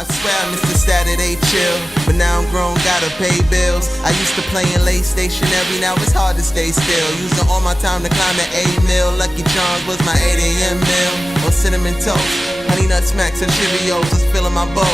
I swear I missed the Saturday chill, but now I'm grown, gotta pay bills. I used to play in late stationery, now it's hard to stay still. Using all my time to climb the A-mill. Lucky Charms was my 8 a.m. meal. On cinnamon toast, honey nut smacks and Cheerios was filling my bowl.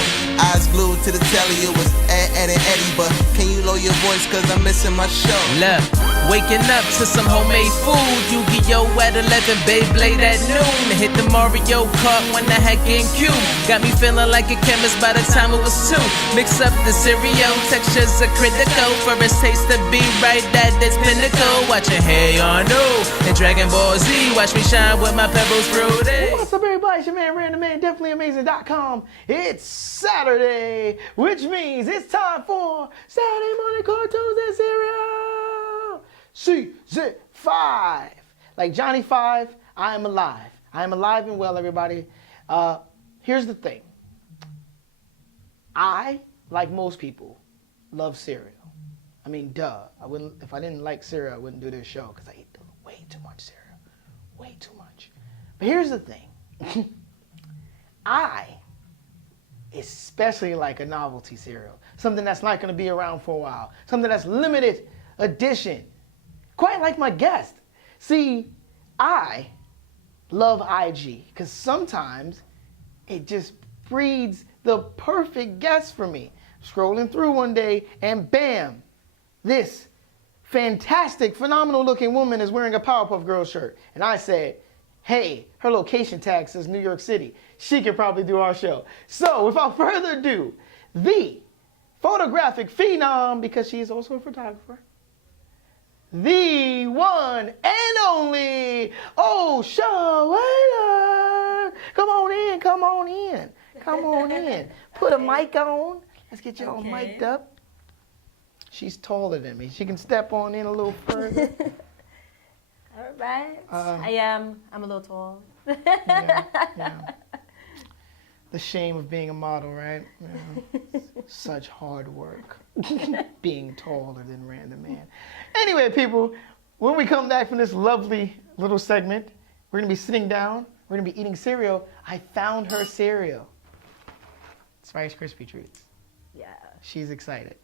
Eyes glued to the telly, it was Ed and Eddie. But can you lower your voice, cause I'm missing my show. Look, waking up to some homemade food. Yu-Gi-Oh! At 11, Beyblade at noon. Hit the Mario Kart when I had GameCube. Got me feeling like a chemist by the time it was 2. Mix up the cereal, textures are critical. For its taste to be right at its pinnacle. Watching Hey Arnold and Dragon Ball Z. Watch me shine with my pebbles through it. What's up, everybody? It's your man, Random Man, DefinitelyAmazing.com. It's Saturday, which means it's time for Saturday Morning Cartoons and Cereal. Season 5. Like Johnny 5, I am alive. I am alive and well, everybody. Here's the thing. I, like most people, love cereal. I mean, duh. If I didn't like cereal, I wouldn't do this show because I eat way too much cereal. Way too much. But here's the thing. I especially like a novelty cereal. Something that's not going to be around for a while. Something that's limited edition. Quite like my guest. See, I love IG because sometimes it just breeds the perfect guest for me. Scrolling through one day and bam, this fantastic, phenomenal looking woman is wearing a Powerpuff Girls shirt. And I said, hey, her location tag says New York City. She could probably do our show. So without further ado, the photographic phenom, because she is also a photographer, the one and only Osha Waiters. Come on in, come on in, come on in. Put a mic on. Let's get you all mic'd up. She's taller than me. She can step on in a little further. All right. I'm a little tall. Yeah. The shame of being a model, right? Yeah. Such hard work. Being taller than Random Man. Anyway, people, when we come back from this lovely little segment, we're going to be sitting down. We're going to be eating cereal. I found her cereal. It's Rice Krispie Treats. Yeah. She's excited.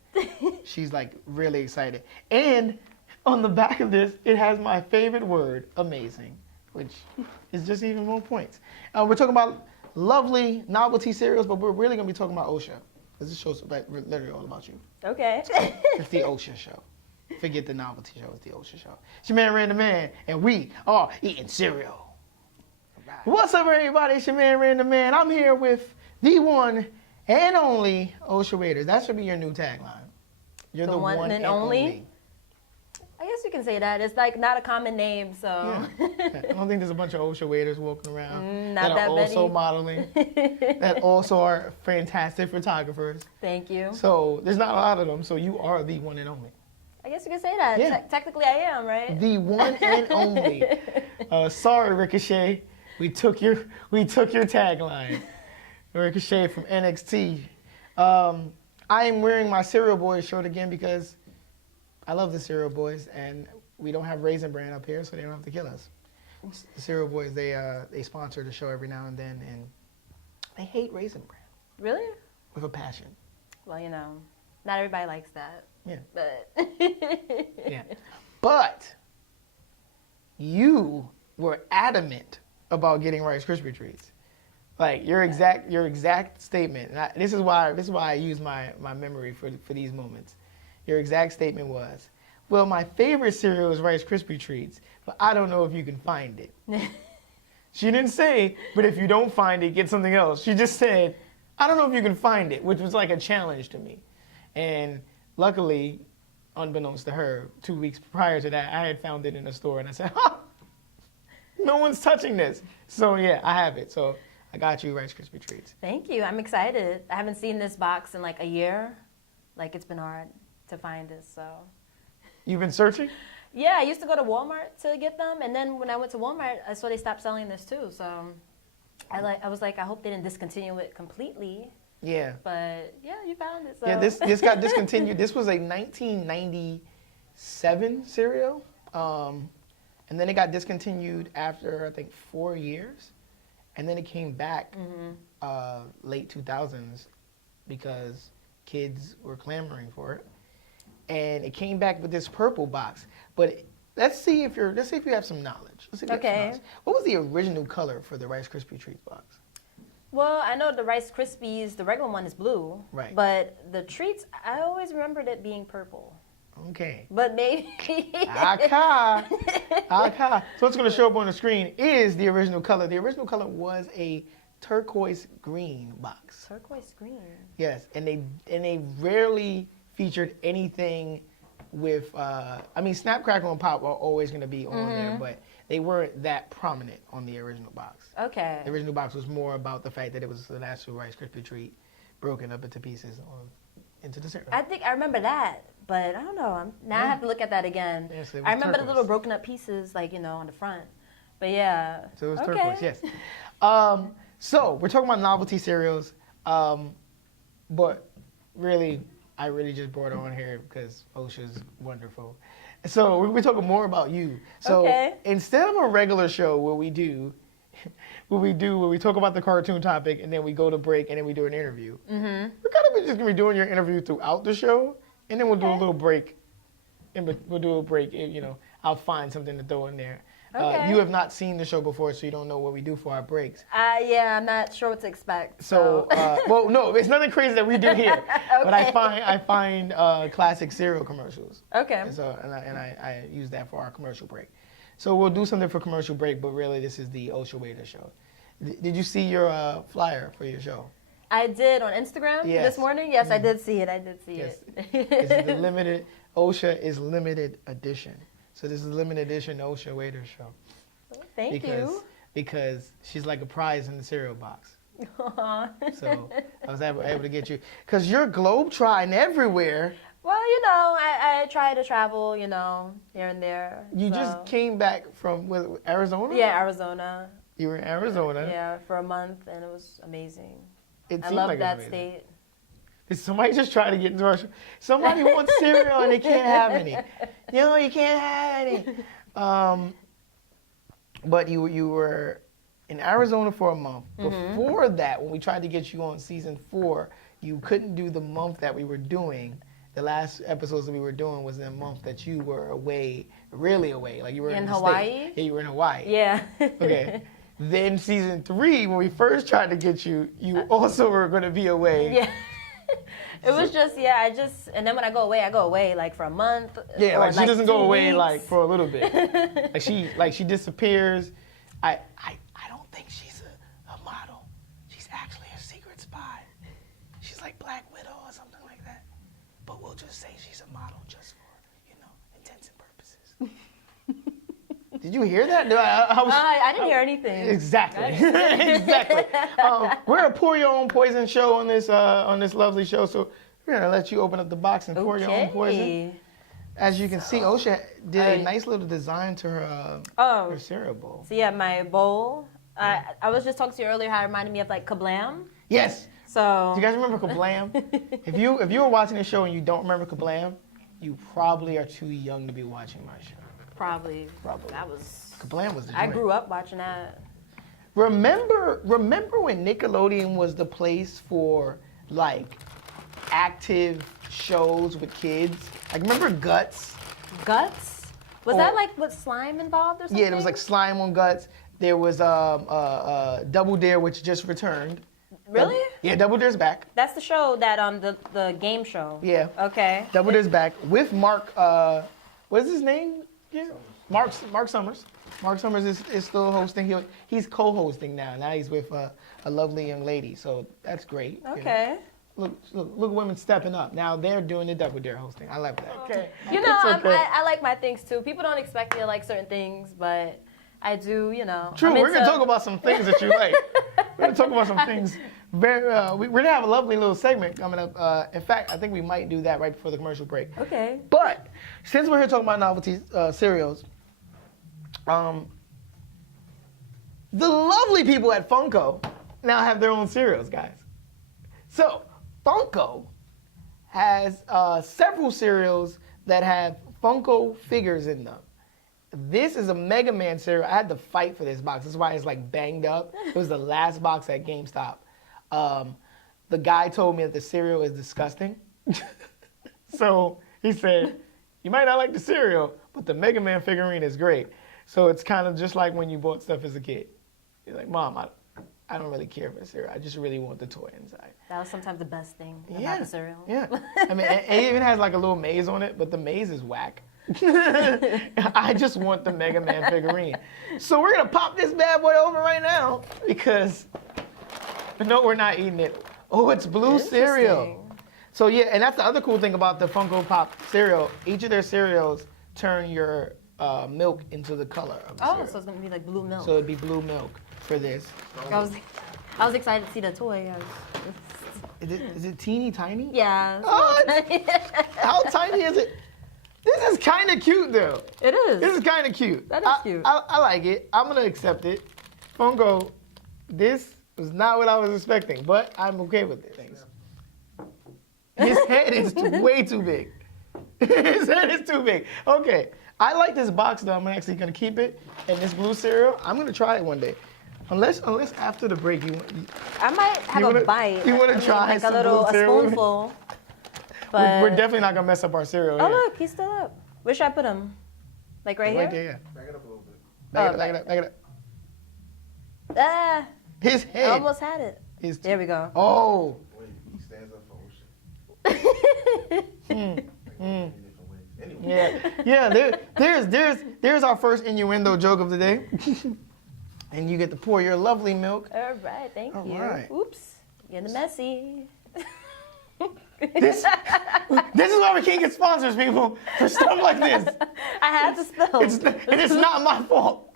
She's like really excited. And on the back of this, it has my favorite word, amazing, which is just even more points. We're talking about lovely novelty cereals, but we're really going to be talking about Osha. Because this show's like literally all about you. Okay. It's the Osha show. Forget the novelty show, it's the Osha show. It's your man, Random Man, and we are eating cereal. Right. What's up, everybody? It's your man, Random Man. I'm here with the one and only Osha Waiters. That should be your new tagline. You're the one and only. I guess you can say that. It's like not a common name, so. Yeah. I don't think there's a bunch of Osha Waiters walking around not that are that also many. modeling, that also are fantastic photographers. Thank you. So there's not a lot of them, so you are the one and only. I guess you can say that. Yeah. Technically, I am, right? The one and only. Sorry, Ricochet. We took your tagline. Ricochet from NXT. I am wearing my Cereal Boys shirt again because I love the Cereal Boys, and we don't have Raisin Bran up here, so they don't have to kill us. The Cereal Boys, they sponsor the show every now and then, and they hate Raisin Bran. Really? With a passion. Well, you know, not everybody likes that. Yeah. But. Yeah. But you were adamant about getting Rice Krispie Treats. Like your exact statement. And this is why I use my memory for these moments. Your exact statement was, well, my favorite cereal is Rice Krispie Treats, but I don't know if you can find it. She didn't say, but if you don't find it, get something else. She just said, I don't know if you can find it, which was like a challenge to me. And luckily, unbeknownst to her, 2 weeks prior to that, I had found it in a store, and I said, no one's touching this. So yeah, I have it. So I got you Rice Krispie Treats. Thank you. I'm excited. I haven't seen this box in like a year. Like it's been hard to find this, so. You've been searching? Yeah, I used to go to Walmart to get them, and then when I went to Walmart, I saw they stopped selling this too. So I was like, I hope they didn't discontinue it completely. Yeah. But yeah, you found it. So. Yeah, this got discontinued. This was a 1997 cereal, and then it got discontinued after I think 4 years, and then it came back late 2000s because kids were clamoring for it. And it came back with this purple box. But let's see if you have some knowledge. Let's see if you have some knowledge. What was the original color for the Rice Krispie Treats box? Well, I know the Rice Krispies, the regular one is blue. Right. But the treats, I always remembered it being purple. Okay. But maybe. Okay. So what's going to show up on the screen is the original color. The original color was a turquoise green box. Turquoise green. Yes, and they rarely featured anything with. Snap, Crackle, and Pop are always going to be on there, but they weren't that prominent on the original box. Okay. The original box was more about the fact that it was an actual Rice Krispie treat broken up into pieces into the cereal. I think I remember that, but I don't know. Now I have to look at that again. Yes, it was I remember the turquoise. little broken up pieces, like, on the front. But yeah. So it was turquoise, yes. So we're talking about novelty cereals, but really, I really just brought her on here because Osha's wonderful. So we're talking more about you. So instead of a regular show where we talk about the cartoon topic and then we go to break and then we do an interview, we're kind of just gonna be doing your interview throughout the show, and then we'll do a little break. I'll find something to throw in there. You have not seen the show before, so you don't know what we do for our breaks. Yeah, I'm not sure what to expect. So, no, it's nothing crazy that we do here. But I find classic cereal commercials. Okay. And so, I use that for our commercial break. So we'll do something for commercial break, but really this is the Osha Waiters show. Did you see your flyer for your show? I did on Instagram this morning. Yes, I did see it. This is the limited Osha is limited edition. So this is a limited edition Osha Waiters show. Thank you. Because she's like a prize in the cereal box. Aww. So I was able to get you. Because you're globe-trotting everywhere. Well, I try to travel, here and there. You just came back from Arizona? Yeah, Arizona. You were in Arizona. Yeah, for a month, and it was amazing. I love that state. Did somebody just try to get into our show? Somebody wants cereal and they can't have any. You can't have any. But you were in Arizona for a month. Before that, when we tried to get you on season 4, you couldn't do the month that we were doing. The last episodes that we were doing was in a month that you were away, really away. Like you were in the Hawaii? States. Yeah, you were in Hawaii. Yeah. Okay. Then season 3, when we first tried to get you, you also were going to be away. Yeah. It was just, and then when I go away like for a month. Yeah, like she doesn't go away weeks. like for a little bit. like she disappears. I don't think she's a model. She's actually a secret spy. She's like Black Widow or something like that. But we'll just say she's a model just for, intents and purposes. Did you hear that? I didn't hear anything. Exactly. Exactly. We're a pour your own poison show on this lovely show, so we're gonna let you open up the box and pour your own poison. As you can see, Osha did a nice little design to her cereal bowl. So yeah, my bowl. I was just talking to you earlier how it reminded me of like Kablam. Yes. So. Do you guys remember Kablam? If you were watching this show and you don't remember Kablam, you probably are too young to be watching my show. Probably. That was. Kablam was the joint. I grew up watching that. Remember when Nickelodeon was the place for like active shows with kids? Like remember Guts? Guts? Was that like with slime involved or something? Yeah, there was like slime on Guts. There was Double Dare, which just returned. Really? Yeah, Double Dare's back. That's the show that the game show. Yeah. Okay. Double Dare's back with Mark. What is his name? Yeah. Mark Summers. Mark Summers is still hosting. He's co-hosting now. Now he's with a lovely young lady, so that's great. Okay. Look, women stepping up. Now they're doing the Double Dare hosting. I like that. Okay. I like my things too. People don't expect me to like certain things, but I do, True, we're going to talk about some things that you like. We're going to talk about some things. We're going to have a lovely little segment coming up. In fact, I think we might do that right before the commercial break. Okay. But since we're here talking about novelty cereals, the lovely people at Funko now have their own cereals, guys. So Funko has several cereals that have Funko figures in them. This is a Mega Man cereal. I had to fight for this box. That's why it's like banged up. It was the last box at GameStop. The the guy told me that the cereal is disgusting. So he said, you might not like the cereal, but the Mega Man figurine is great. So it's kind of just like when you bought stuff as a kid. You're like, Mom, I don't really care for the cereal. I just really want the toy inside. That was sometimes the best thing about the cereal. Yeah. I mean, it even has like a little maze on it, but the maze is whack. I just want the Mega Man figurine. So we're going to pop this bad boy over right now because, no, we're not eating it. Oh, it's blue cereal. So yeah, and that's the other cool thing about the Funko Pop cereal. Each of their cereals turn your milk into the color of the cereal. So it's going to be like blue milk. So it'd be blue milk for this. I was excited to see the toy. Is it teeny tiny? Yeah. Oh, how tiny is it? This is kind of cute, though. It is. This is kind of cute. That is cute. I like it. I'm going to accept it. Funko, this was not what I was expecting, but I'm okay with it. Thanks. His head is way too big. His head is too big. Okay. I like this box, though. I'm actually going to keep it. And this blue cereal, I'm going to try it one day. Unless after the break, I might have a bite. You want to try like some a blue cereal? spoonful. But We're definitely not going to mess up our cereal oh, here. look, he's still up. Where should I put him? Like right here? Right there, yeah. Back it up a little bit. Back it up. Ah, His I head almost had it. is... There we go. Oh. Wait, he stands up for Osha. Anyway. Yeah. There's our first innuendo joke of the day. And you get to pour your lovely milk. All right, thank you. right. Oops, getting messy. This is why we can't get sponsors, people, for stuff like this. I had to spill. It's not my fault.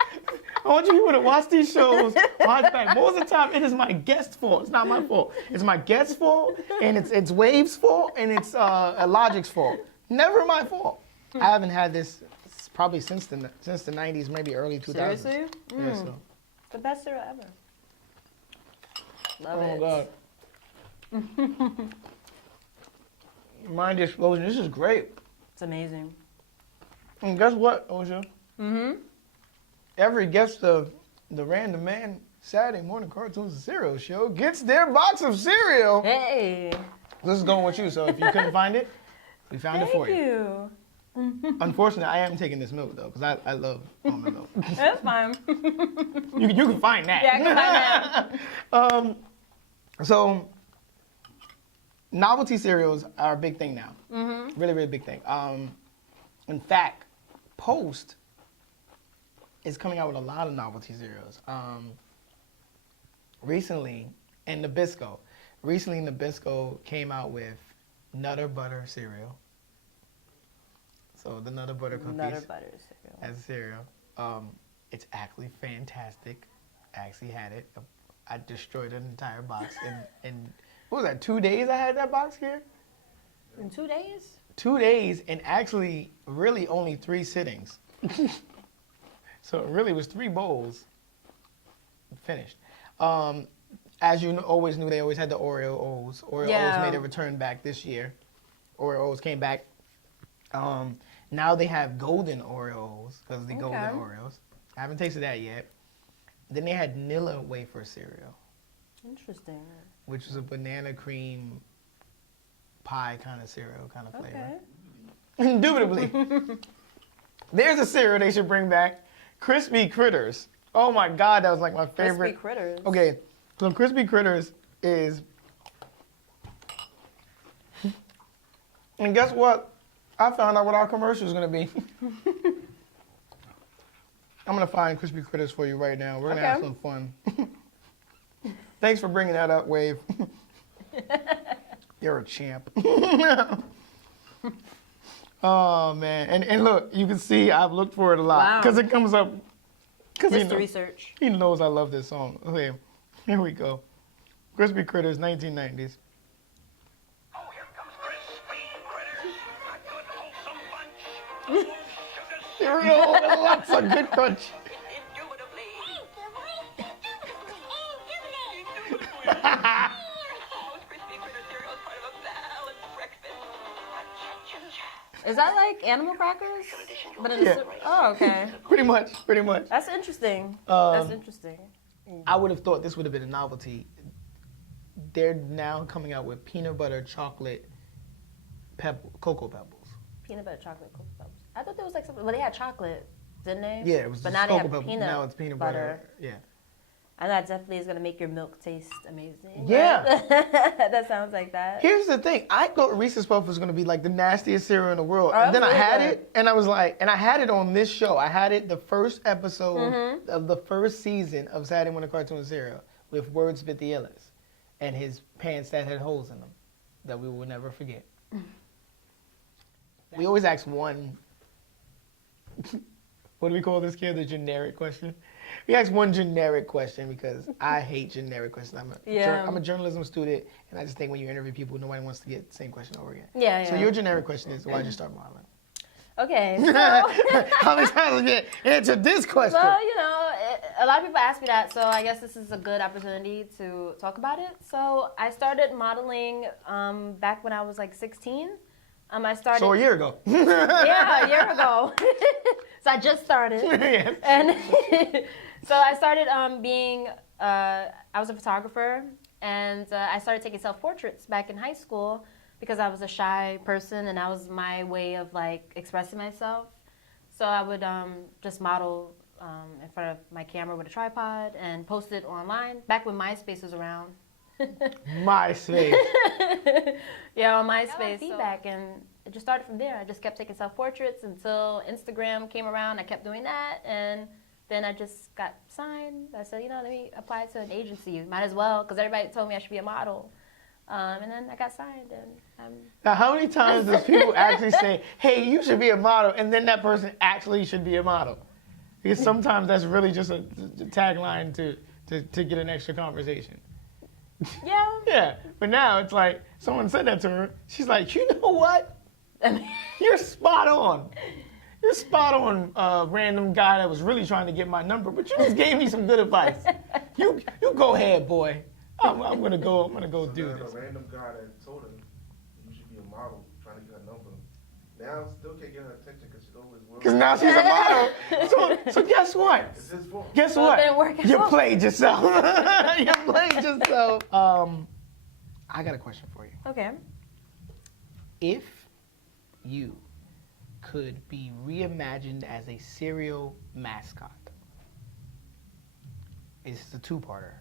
I want you people to watch these shows, watch back. Most of the time, it is my guest's fault. It's not my fault. It's my guest's fault, and it's Wave's fault, and it's Logic's fault. Never my fault. I haven't had this probably since the 90s, maybe early 2000s. Seriously? Yeah, so. The best cereal ever. Love Oh it. my God. Mind explosion. This is great. It's amazing. And guess what, Osha? Mm-hmm. Every guest of the Random Man Saturday Morning Cartoons and Cereal Show gets their box of cereal. Hey. This is going with you, so if you couldn't find it, we found it for Thank you. you. Unfortunately, I am taking this milk, though, because I love almond milk. That's fine. You can find that. Yeah, I can find that. So, novelty cereals are a big thing now. Mm-hmm. Really, really big thing. In fact, Post is coming out with a lot of novelty cereals. Recently, Nabisco came out with Nutter Butter cereal. So the Nutter Butter cookies Nutter butter cereal. as a cereal. It's actually fantastic. I actually had it. I destroyed an entire box in what was that, 2 days I had that box here? In 2 days? 2 days, and actually really only 3 sittings. So it really was 3 bowls finished. As you always knew, they always had the Oreo O's. Oreo O's made a return back this year. Oreo O's came back. Now they have golden Oreos because of the golden Oreos. I haven't tasted that yet. Then they had Nilla wafer cereal, Interesting. which was a banana cream pie kind of cereal, kind of flavor. Okay. Indubitably. There's a cereal they should bring back. Krispy Critters. Oh my God, that was like my favorite. Krispy Critters. Okay, so Krispy Critters is... And guess what? I found out what our commercial is going to be. I'm going to find Krispy Critters for you right now. We're going to have some fun. Thanks for bringing that up, Wave. You're a champ. Oh, man. And look, you can see I've looked for it a lot. Because it comes up. Just research. He knows I love this song. Okay, here we go. Krispy Critters, 1990s. Oh, here comes Krispy Critters, a good wholesome bunch. Here we go, lots of good crunch. Indubitably. Krispy Critter cereal is part of a balanced breakfast. Is that like animal crackers? But in Yeah. Oh, okay. Pretty much. That's interesting. That's interesting. I would have thought this would have been a novelty they're now coming out with peanut butter chocolate cocoa pebbles. Peanut butter chocolate cocoa pebbles. I thought there was like something. Well, they had chocolate, didn't they? Yeah, it was But just now they cocoa have pebbles. peanut Now it's peanut butter. Yeah. And that definitely is gonna make your milk taste amazing. Yeah. Right? That sounds like that. Here's the thing. I thought Reese's Puffs was going to be like the nastiest cereal in the world. Oh, And then I really had good. it, and I was like, and I had it on this show. I had it the first episode of the first season of Saturday Morning Cartoon Cereal with Wordsmith the Illest and his pants that had holes in them that we will never forget. We always ask one, what do we call this kid? The generic question? We ask one generic question because I hate generic questions. I'm a journalism student, and I just think when you interview people, nobody wants to get the same question over again. Yeah. So your generic question is, why'd you start modeling? Okay. So, How many times did you answer this question? well, a lot of people ask me that, so I guess this is a good opportunity to talk about it. So I started modeling back when I was like 16. I started. So a year ago. Yeah, a year ago. So I just started. Yes. And so I started I was a photographer, and I started taking self-portraits back in high school because I was a shy person, and that was my way of like expressing myself. So I would just model in front of my camera with a tripod and post it online back when MySpace was around. MySpace. Yeah, on MySpace. Feedback, and it just started from there. I just kept taking self-portraits until Instagram came around. I kept doing that, and then I just got signed. I said, let me apply to an agency. Might as well, because everybody told me I should be a model. And then I got signed, and Now, how many times does people actually say, hey, you should be a model, and then that person actually should be a model? Because sometimes that's really just a tagline to get an extra conversation. yeah. Yeah, but now it's like someone said that to her. She's like, you know what? You're spot on. You're spot on, random guy that was really trying to get my number, but you just gave me some good advice. You go ahead, boy. I'm gonna go do There's this. a random guy that told her you should be a model trying to get her number. Now still can't get her attention because she's always working. Because now she's a model. So guess what? It's his fault. Guess Well, what? it didn't work You out. played yourself. You played yourself. I got a question for you. Okay. If you could be reimagined as a cereal mascot, it's a two-parter.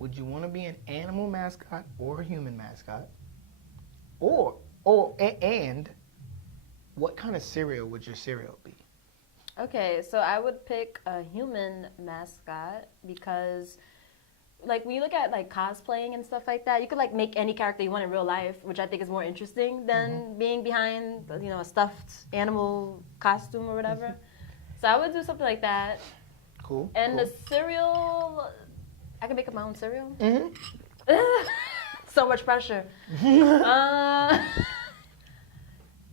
Would you want to be an animal mascot or a human mascot? And what kind of cereal would your cereal be? Okay, so I would pick a human mascot because, like, when you look at like cosplaying and stuff like that, you could like make any character you want in real life, which I think is more interesting than being behind, a stuffed animal costume or whatever. So I would do something like that. Cool. And cool. the cereal, I could make up my own cereal. Mm-hmm. So much pressure.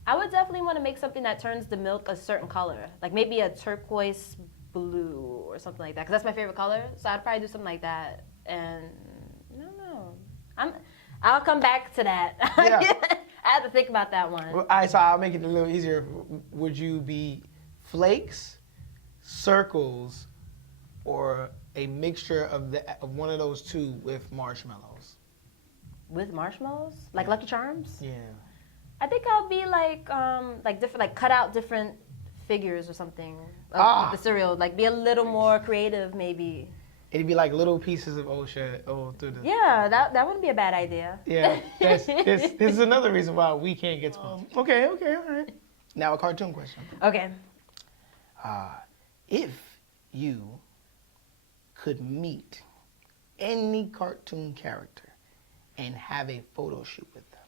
I would definitely want to make something that turns the milk a certain color, like maybe a turquoise blue or something like that, because that's my favorite color. So I'd probably do something like that. And I don't know. I'll come back to that. Yeah. I have to think about that one. Well, all right, so I'll make it a little easier. Would you be flakes, circles, or a mixture of one of those two with marshmallows? With marshmallows, like Lucky Charms. Yeah. I think I'll be like different, like cut out different figures or something of the cereal. Like be a little more creative, maybe. It'd be like little pieces of Osha all through the. Yeah, that wouldn't be a bad idea. Yeah. This is another reason why we can't get sponsored. Okay, all right. Now a cartoon question. Okay. If you could meet any cartoon character and have a photo shoot with them,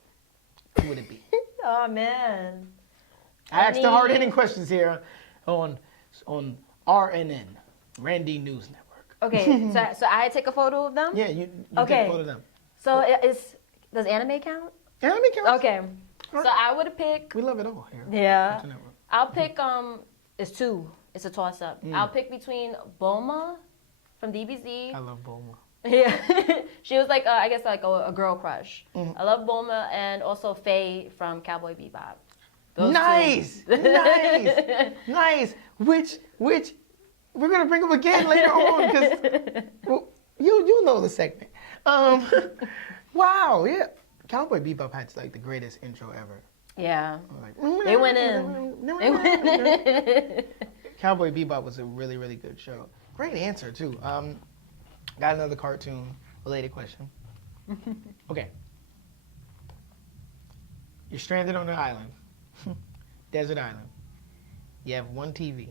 who would it be? Oh man. I asked the hard-hitting questions here on RNN, Randy News Network. Okay, so I take a photo of them? Yeah, you Okay. take a photo of them. So does anime count? Anime counts. Okay. So I would pick. We love it all here. Yeah. Cartoon Network. I'll pick it's two. It's a toss up. I'll pick between Bulma from DBZ. I love Bulma. Yeah. She was like I guess like a girl crush. I love Bulma and also Faye from Cowboy Bebop. Those Nice. two. Nice. Which we're gonna bring up again later on because you'll know the segment. Wow, yeah. Cowboy Bebop had like the greatest intro ever. Yeah. Like, They went in. They went in. Cowboy Bebop was a really, really good show. Great answer too. Got another cartoon related question. Okay. You're stranded on an island, desert island. You have one TV.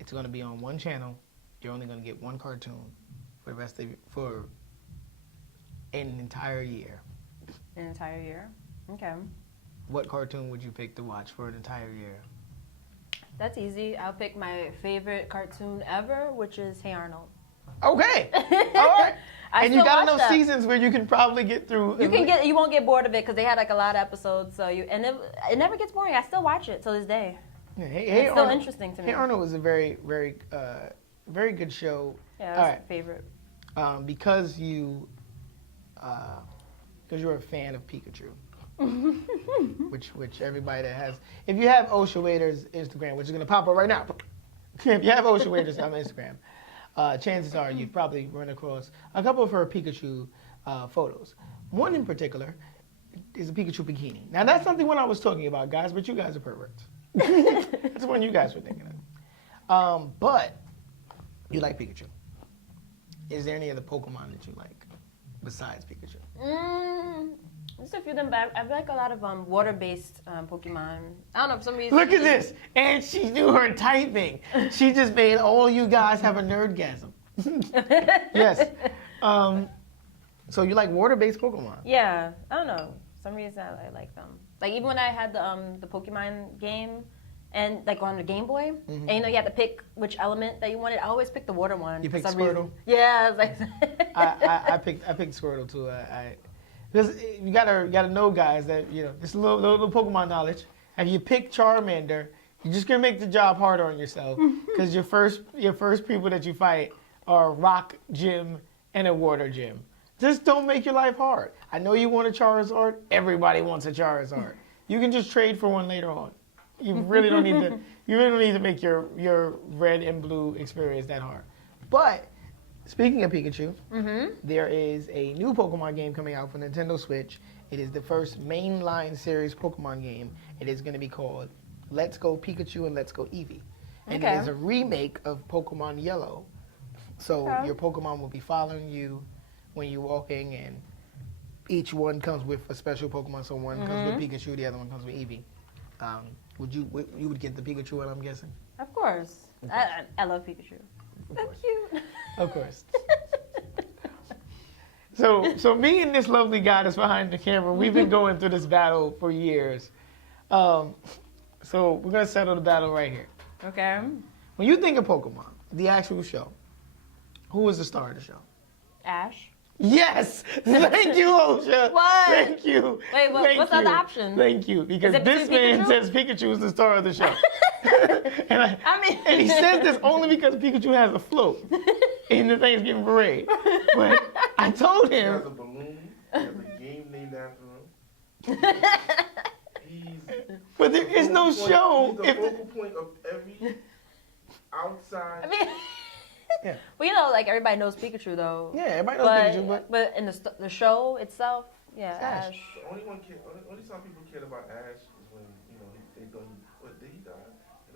It's going to be on one channel. You're only going to get one cartoon for the rest of for an entire year. An entire year. Okay. What cartoon would you pick to watch for an entire year? That's easy. I'll pick my favorite cartoon ever, which is Hey Arnold. Okay. All right. And you still got watch enough that. seasons where you can probably get through. You won't get bored of it because they had like a lot of episodes. So it never gets boring. I still watch it till this day. Yeah, It's still interesting to me. Hey Arnold was a very, very, very good show. Yeah, All that's right. my favorite. Because you're a fan of Pikachu, which everybody that has, if you have Osha Waiters Instagram, which is gonna pop up right now, if you have Osha Waiters on Instagram, chances are you've probably run across a couple of her Pikachu photos. One in particular is a Pikachu bikini. Now that's something when I was talking about, guys, but you guys are perverts. That's one you guys were thinking of. But you like Pikachu. Is there any other Pokemon that you like besides Pikachu? There's a few of them, but I like a lot of water-based Pokemon. I don't know, for some reason. Look at this. And she knew her typing. She just made all you guys have a nerdgasm. Yes. So you like water-based Pokemon? Yeah, I don't know. For some reason I like them. Like even when I had the Pokemon game, and like on the Game Boy, and you had to pick which element that you wanted. I always picked the water one. You for picked some Squirtle? reason. Yeah, I was like. I picked Squirtle too. Because you gotta know, guys, that this little Pokemon knowledge. If you pick Charmander, you're just gonna make the job harder on yourself. Because your first people that you fight are a rock gym and a water gym. Just don't make your life hard. I know you want a Charizard. Everybody wants a Charizard. You can just trade for one later on. You really don't need to. You really don't need to make your red and blue experience that hard. But speaking of Pikachu, there is a new Pokemon game coming out for Nintendo Switch. It is the first mainline series Pokemon game. It is going to be called Let's Go Pikachu and Let's Go Eevee, and it is a remake of Pokemon Yellow. So your Pokemon will be following you when you're walking, and each one comes with a special Pokemon. So one comes with Pikachu, the other one comes with Eevee. You would get the Pikachu one, I'm guessing? Of course. I love Pikachu. So cute. Of course. So me and this lovely guy that's behind the camera, we've been going through this battle for years. So we're going to settle the battle right here. Okay. When you think of Pokemon, the actual show, who was the star of the show? Ash. Yes! Thank you, Osha! What? Thank you! Wait, what's the other option? Thank you, because Is it this man Pikachu? says Pikachu is the star of the show. and, I mean- and he says this only because Pikachu has a float in the Thanksgiving parade. But I told He him... has a balloon. He has a game named after him. But there is no show. He's the focal point of every outside. I mean, Yeah. well, like everybody knows Pikachu though. Yeah, everybody knows Pikachu, but in the show itself, yeah, Ash. Ash. The only time people cared about Ash is when they thought did he die?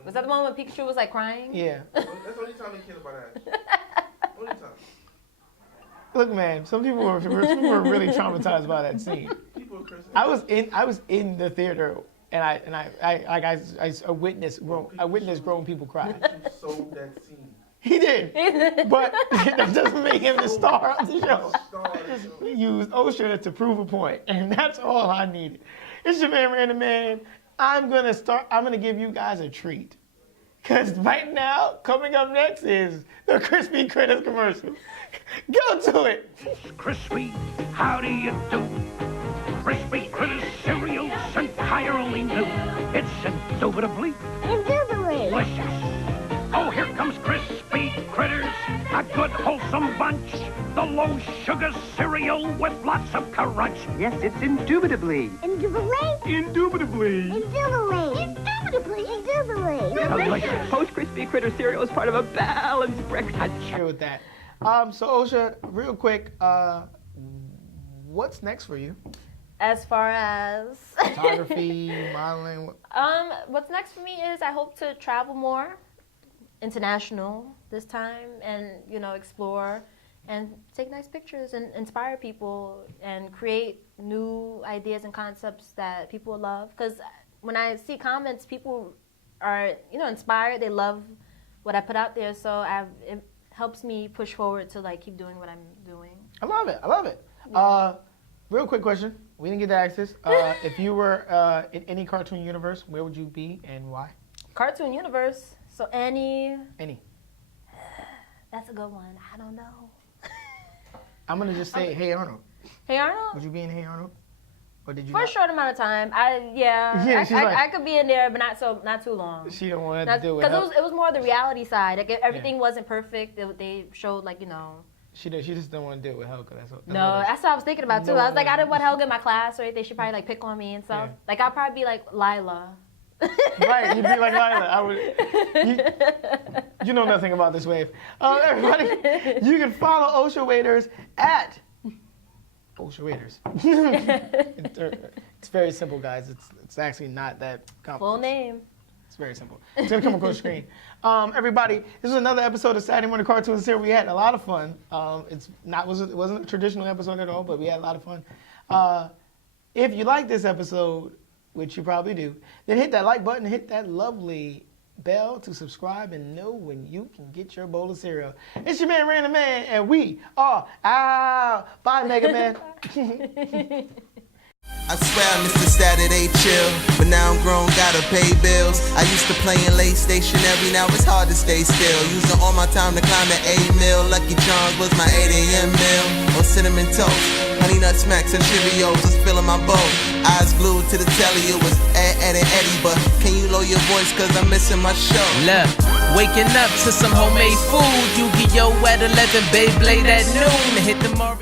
Was that the one when Pikachu was like crying? Yeah. That's the only time they cared about Ash. Only time. Look, man, some people were really traumatized by that scene. People are cursing. I was in the theater and I witnessed grown people cry. Pikachu sold that scene. He did, but that doesn't make him the star of the show. Star of the show. We used Osha to prove a point, and that's all I needed. It's your man, Random Man. I'm gonna give you guys a treat. Because right now, coming up next is the Krispy Critters commercial. Go to it. Crispy, how do you do? Krispy Critters cereal entirely new. It's indubitably delicious. Oh, here comes Krispy Critters, a good wholesome bunch. The low sugar cereal with lots of crunch. Yes, it's indubitably. Indubitably. Delicious. Post Krispy Critter cereal is part of a balanced breakfast. Here with that. So Osha, real quick, what's next for you? As far as Photography, modeling. what's next for me is I hope to travel more, international this time, and explore and take nice pictures and inspire people and create new ideas and concepts that people love. Because when I see comments, people are inspired. They love what I put out there, so it helps me push forward to keep doing what I'm doing. I love it. Yeah. Real quick question. We didn't get to ask this. If you were in any cartoon universe, where would you be and why? Cartoon universe. So any. That's a good one. I don't know. I'm gonna just say, Hey Arnold. Hey Arnold. Would you be in Hey Arnold, or did you? For a short amount of time. I could be in there, but not too long. She don't want to do it. Because it was more the reality side. Everything wasn't perfect. They showed She just don't want to do it with Helga. That's what that's what I was thinking about too. I was like, I didn't want Helga in my class or anything. She'd probably pick on me and stuff. Yeah. I'll probably be like Lila. Right, you'd be like Lila. You know nothing about this wave. Everybody, you can follow Osha Waiters at Osha Waiters. It's very simple, guys. It's actually not that complicated. Full name. It's very simple. It's gonna come across the screen. Everybody, this is another episode of Saturday Morning Cartoons here. We had a lot of fun. It wasn't a traditional episode at all, but we had a lot of fun. If you like this episode, which you probably do, then hit that like button, hit that lovely bell to subscribe and know when you can get your bowl of cereal. It's your man, Random Man, and we are out. Bye, Mega Man. I swear I missed a Saturday chill, but now I'm grown, gotta pay bills. I used to play in late stationary, now it's hard to stay still. Using all my time to climb the A-mill. Lucky Charms was my 8 a.m. meal. On cinnamon toast, honey nut smacks and Cheerios was filling my bowl. Eyes glued to the telly, it was Ed and Eddie, but can you lower your voice cause I'm missing my show? Look, waking up to some homemade food. Yu-Gi-Oh! At 11, Beyblade at noon. Hit the Mario.